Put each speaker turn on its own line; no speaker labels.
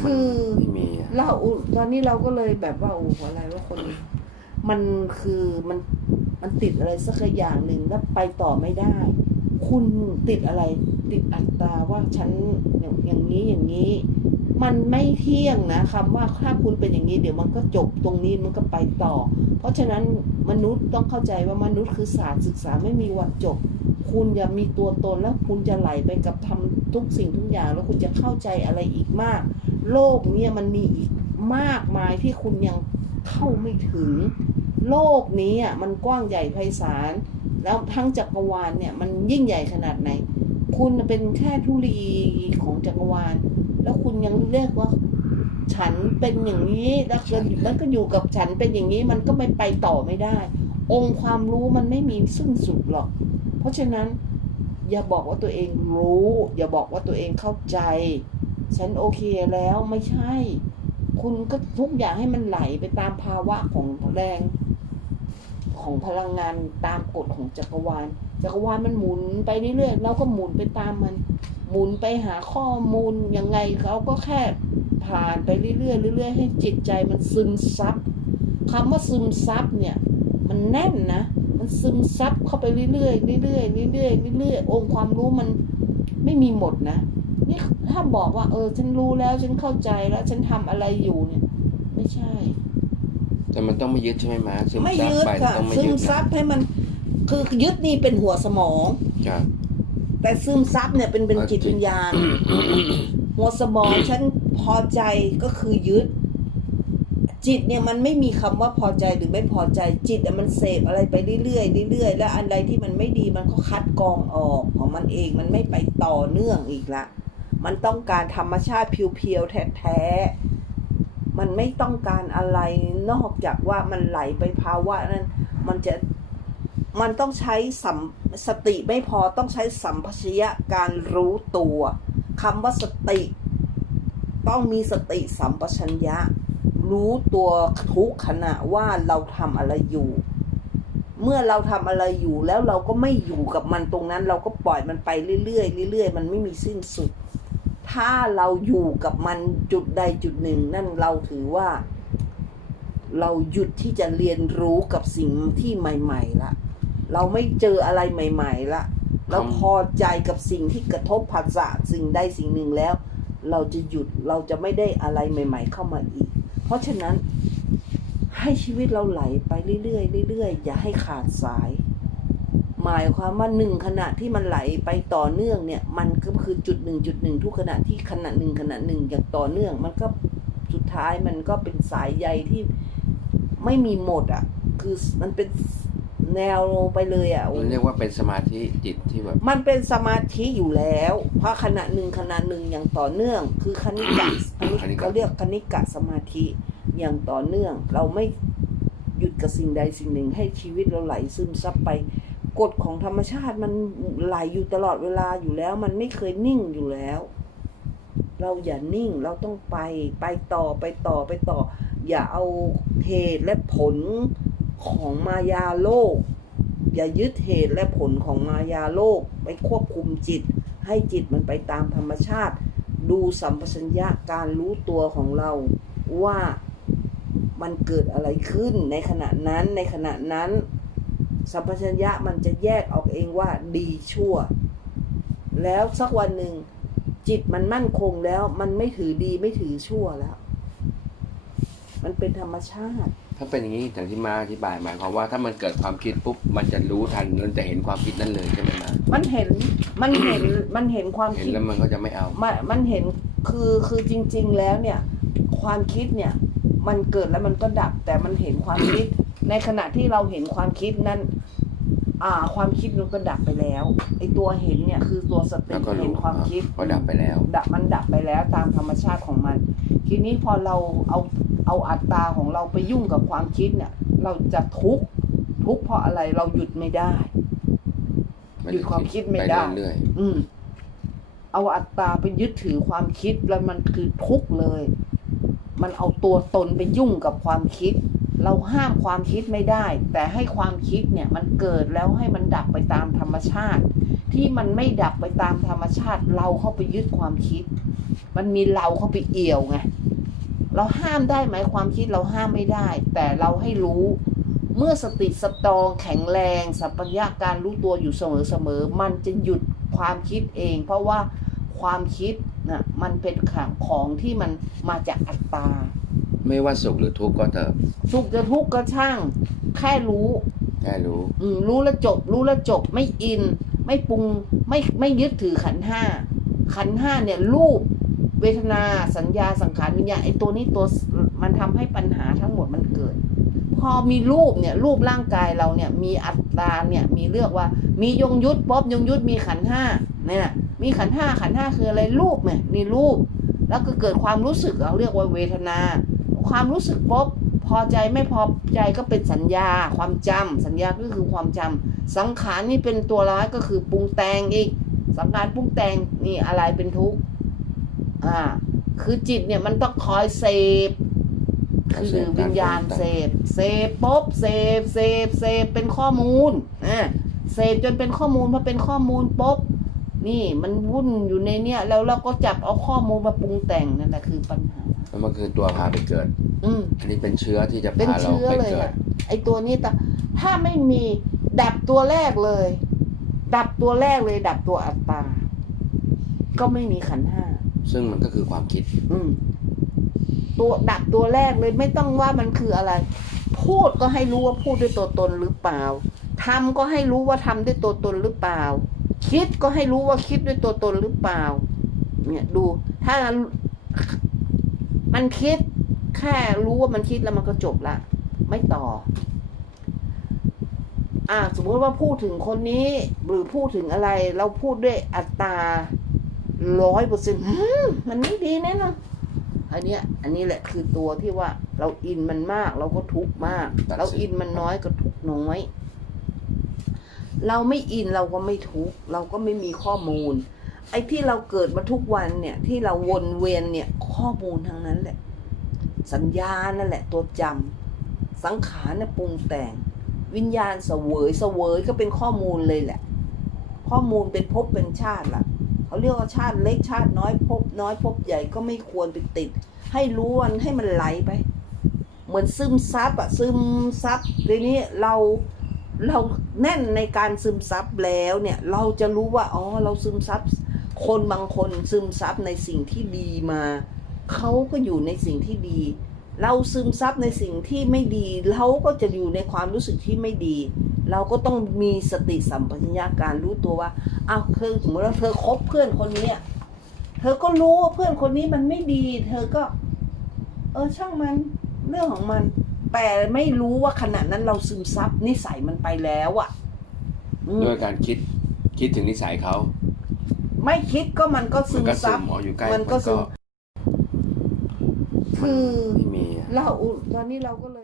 คือ
ไม่มีอะ
เราตอนนี้เราก็เลยแบบว่าโอ้โหอะไรว่าคน มันคือมันมันติดอะไรสักอย่างหนึ่งแล้วไปต่อไม่ได้ คุณติดอะไร ติดอัตราว่าฉันอย่างอย่างนี้อย่างนี้ มันไม่เที่ยงนะคำว่าถ้าคุณเป็นอย่างนี้ เดี๋ยวมันก็จบตรงนี้มันก็ไปต่อ เพราะฉะนั้นมนุษย์ต้องเข้าใจว่ามนุษย์คือศาสตร์ศึกษาไม่มีวันจบคุณอย่ามีตัวตนแล้วคุณจะไหลไปกับทำทุกสิ่งทุกอย่าง แล้วคุณจะเข้าใจอะไรอีกมาก โลกเนี่ยมันมีอีกมากมายที่คุณยังเข้าไม่ถึง โลกนี้อะมันกว้างใหญ่ไพศาล แล้วทั้งจักรวาลเนี่ยมันยิ่งใหญ่ขนาดไหน คุณเป็นแค่ธุลีของจักรวาล แล้วคุณยังเรียกว่าฉันเป็นอย่างนี้แล้วก็มันก็อยู่กับฉันเป็นอย่างนี้มันก็ไม่ไปต่อไม่ได้ องค์ความรู้มันไม่มีสิ้นสุดหรอก เพราะฉะนั้นอย่าบอกว่าตัวเองรู้ อย่าบอกว่าตัวเองเข้าใจ ฉันโอเคแล้วไม่ใช่ คุณก็ทุกอย่างให้มันไหลไปตามภาวะของแรง ของพลังงานตามกฎของจักรวาล จักรวาลมันหมุนไปเรื่อยๆเราก็หมุนไปตามมัน หมุนไปหาข้อมูลยังไงเขาก็แค่ผ่านไปเรื่อยๆเรื่อยๆให้จิตใจมันซึมซับคำว่าซึมซับเนี่ย มันแน่นนะ มันซึมซับเข้าไปเรื่อยๆเรื่อยๆเรื่อยๆเรื่อยๆองค์ความรู้มันไม่มีหมดนะ ถ้าบอกว่า เออ ฉันรู้แล้วฉันเข้าใจแล้ว ฉันทำอะไรอยู่เนี่ย ไม่ใช่
แต่มันต้องไม่ยึดใช่ไหมมาซึม
ไม่
ซับ
ยึด
ไป
ค่ะ
ต้องไม่
ซึม
ยึด
ซั
นะ
บให้มัน คือยึดนี่เป็นหัวสมอง
ครับ
แต่ซึมซับเนี่ยเป็นเป็นจิตวิญญาณ หัวสมองฉันพอใจก็คือยึด จิตเนี่ยมันไม่มีคำว่าพอใจหรือไม่พอใจจิตอะมันเสพอะไรไปเรื่อยๆเรื่อยๆแล้วอันใดที่มันไม่ดีมันก็คัดกรองออกของมันเองมันไม่ไปต่อเนื่องอีกละ มันต้องการธรรมชาติเพียวๆแท้ๆมันไม่ต้องการอะไรนอกจากว่ามันไหลไปภาวะนั้น มันจะมันต้องใช้สัมสติไม่พอต้องใช้สัมปชัญญะการรู้ตัวคำว่าสติ ต้องมีสติสัมปชัญญะ รู้ตัวทุกขณะว่าเราทำอะไรอยู่ เมื่อเราทำอะไรอยู่แล้วเราก็ไม่อยู่กับมันตรงนั้น เราก็ปล่อยมันไปเรื่อยๆเรื่อยๆมันไม่มีสิ้นสุด ถ้าเราอยู่กับมันจุดใดจุดหนึ่ง นั่นเราถือว่า เราหยุดที่จะเรียนรู้กับสิ่งที่ใหม่ ๆละเราไม่เจออะไรใหม่ ๆละเราพอใจกับสิ่งที่กระทบผัสสะสิ่งใดสิ่งหนึ่งแล้ว เราจะหยุดเราจะไม่ได้อะไรใหม่ ๆ เข้ามาอีก เพราะฉะนั้นให้ชีวิตเราไหลไปเรื่อยๆเรื่อยๆอย่าให้ขาดสาย หมายความว่าหนึ่งขณะที่มันไหลไปต่อเนื่องเนี่ย มันก็คือจุดหนึ่งจุดหนึ่งทุกขณะที่ขณะหนึ่งขณะหนึ่งอย่างต่อเนื่อง มันก็สุดท้ายมันก็เป็นสายใยที่ไม่มีหมดอะ คือมันเป็นแนวไปเลยอะ
มันเรียกว่าเป็นสมาธิจิตที่แบบ
มันเป็นสมาธิอยู่แล้ว เพราะขณะหนึ่งขณะหนึ่งอย่างต่อเนื่อง คือคณิกะคณิเขาเรียกคณิกะสมาธิอย่างต่อเนื่อง เราไม่หยุดกับสิ่งใดสิ่งหนึ่งให้ชีวิตเราไหลซึมซับไป กฎของธรรมชาติมันไหลอยู่ตลอดเวลาอยู่แล้ว มันไม่เคยนิ่งอยู่แล้ว เราอย่านิ่งเราต้องไปไปต่อไปต่อไปต่อ อย่าเอาเหตุและผลของมายาโลก อย่ายึดเหตุและผลของมายาโลก ไปควบคุมจิต ให้จิตมันไปตามธรรมชาติ ดูสัมปชัญญะการรู้ตัวของเราว่ามันเกิดอะไรขึ้นในขณะนั้นในขณะนั้น สัมปชัญญะมันจะแยกออกเองว่าดีชั่ว แล้วสักวันหนึ่งจิตมันมั่นคงแล้ว มันไม่ถือดีไม่ถือชั่วแล้ว มันเป็นธรรมชาติ
ถ้าเป็นอย่างนี้อย่างที่มาอธิบายหมายความว่าถ้ามันเกิดความคิดปุ๊บมันจะรู้ทันมันจะเห็นความคิดนั้นเลยใช่ไหมมา
มันเห็นมันเห็นมันเห็นความ
เห็น
คิด
แล้วมันก็จะไม่เอา
มันมันเห็นคือคือจริง ๆ แล้วเนี่ย ความคิดเนี่ย มันเกิดแล้วมันก็ดับแต่มันเห็นความคิด ในขณะที่เราเห็นความคิดนั้น อ่า ความคิดมันก็ดับไปแล้วไอตัวเห็นเนี่ยคือตัวสติ
แล้วก็
เห็
รู้
นความคิด
ก็ดับไปแล้ว
ดับมันดับไปแล้วตามธรรมชาติของมัน ทีนี้พอเราเอาเอาอัตตาของเราไปยุ่งกับความคิดเนี่ย เราจะทุกข์ทุกข์เพราะอะไรเราหยุดไม่ได้
มัน
หยุด
จะ
ความคิดไม่ได้
ปเรื่อย
อืม เอาอัตตาไปยึดถือความคิดแล้วมันคือทุกข์เลย มันเอาตัวตนไปยุ่งกับความคิด เราห้ามความคิดไม่ได้ แต่ให้ความคิดเนี่ยมันเกิดแล้วให้มันดับไปตามธรรมชาติ ที่มันไม่ดับไปตามธรรมชาติ เราเข้าไปยึดความคิด มันมีเราเข้าไปเอี่ยวไงเราห้ามได้ไหมความคิดเราห้ามไม่ได้ แต่เราให้รู้ เมื่อสติสตองแข็งแรง สัมปัญญาการรู้ตัวอยู่เสมอๆมันจะหยุดความคิดเอง เพราะว่าความคิดนะมันเป็นขังของที่มันมาจากอัตตา
ไม่ว่าสุขหรือทุกข์ก็เถอะ
สุขจะทุกข์ก็ช่าง แค่รู้
แค่รู้
อืมรู้แล้วจบ รู้แล้วจบ ไม่อิน ไม่ปรุง ไม่ไม่ยึดถือขันธ์ห้า ขันธ์ห้าเนี่ยรูป เวทนาสัญญาสังขารวิญญาณไอ้ตัวนี้ตัวมันทำให้ปัญหาทั้งหมดมันเกิด พอมีรูปเนี่ยรูปร่างกายเราเนี่ย มีอัตตาเนี่ยมีเลือกว่า มียงยุทธป๊อบยงยุทธมีขันธ์ห้าเนี่ยมีขันธ์ห้าขันธ์ห้าคืออะไรรูปเนี่ยมีรูป แล้วก็เกิดความรู้สึกเราเรียกว่าเวทนา ความรู้สึกป๊บพอใจไม่พอใจก็เป็นสัญญา ความจำสัญญาก็คือความจำสังขารนี่เป็นตัวร้ายก็คือปรุงแต่งอีก สังขารปรุงแต่งนี่อะไรเป็นทุกข์อ่า คือจิตเนี่ยมันต้องคอยเสพคือวิญญาณเสพเสพปุ๊บเสพเสพเสพเป็นข้อมูลอ่าเสพจนเป็นข้อมูลพอเป็นข้อมูลปุ๊บ นี่มันวุ่นอยู่ในเนี้ยแล้วเราก็จับเอาข้อมูลมาปรุงแต่งนั่นแหละคือปัญหา
แล้วมันคือตัวพาไปเกิด
อืม
อันนี้เป็นเชื้อที่จะ
เป็น
พาเรา
เชื้อ
ไป
เลย
เกิด
อะไอตัวนี้แต่ถ้าไม่มีดับตัวแรกเลย ดับตัวแรกเลย ดับตัวอัตตา ก็ไม่มีขันธ์ห้า
ซึ่งมันก็คือความคิด
อืม ตัวดับตัวแรกเลยไม่ต้องว่ามันคืออะไร พูดก็ให้รู้ว่าพูดด้วยตัวตนหรือเปล่าทำก็ให้รู้ว่าทำด้วยตัวตนหรือเปล่า คิดก็ให้รู้ว่าคิดด้วยตัวตนหรือเปล่า เนี่ยดู ถ้ามันคิด แค่รู้ว่ามันคิดแล้วมันก็จบละ ไม่ต่อ อ่า สมมติว่าพูดถึงคนนี้หรือพูดถึงอะไร เราพูดด้วยอัตราร้อยเปอร์เซ็นต์มันไม่ดีแน่นอนอันเนี้ย อันนี้แหละคือตัวที่ว่า เราอินมันมาก เราก็ทุกข์มาก
ตัดสิน
เราอินมันน้อยก็ทุกข์น้อย เราไม่อินเราก็ไม่ทุกข์เราก็ไม่มีข้อมูล ไอ้ที่เราเกิดมาทุกวันเนี่ยที่เราวนเวียนเนี่ยข้อมูลทั้งนั้นแหละ สัญญานั่นแหละตัวจำสังขารเนี่ยปรุงแต่ง วิญญาณเสวยเสวยก็เป็นข้อมูลเลยแหละ ข้อมูลเป็นภพเป็นชาติล่ะเขาเรียกว่าชาติเล็กชาติน้อยภพน้อยภพใหญ่ก็ไม่ควรไปติด ให้รู้วันให้มันไหลไป เหมือนซึมซับอะซึมซับทีนี้เรา เราแน่นในการซึมซับแล้วเนี่ย เราจะรู้ว่าอ๋อเราซึมซับคนบางคนซึมซับในสิ่งที่ดีมาเขาก็อยู่ในสิ่งที่ดี เราซึมซับในสิ่งที่ไม่ดีเราก็จะอยู่ในความรู้สึกที่ไม่ดี เราก็ต้องมีสติสัมปชัญญะการรู้ตัวว่าอ้าวคือสมมติว่าเธอคบเพื่อนคนนี้เธอก็รู้ว่าเพื่อนคนนี้มันไม่ดี เธอก็ เออช่างมันเรื่องของมัน แต่ไม่รู้ว่าขณะนั้นเราซึมซับนิสัยมันไปแล้วอะ่ะอืม
ด้วยการคิดคิดถึงนิสัยเขา
ไม่คิดก็มันก็ซึ
มัน
ม
ก็ซึ
ซับ
มอ๋ออยู่ใกล้
มันก็ซึม คือ
ไม่มีอะ
เราตอนนี้เราก็เลย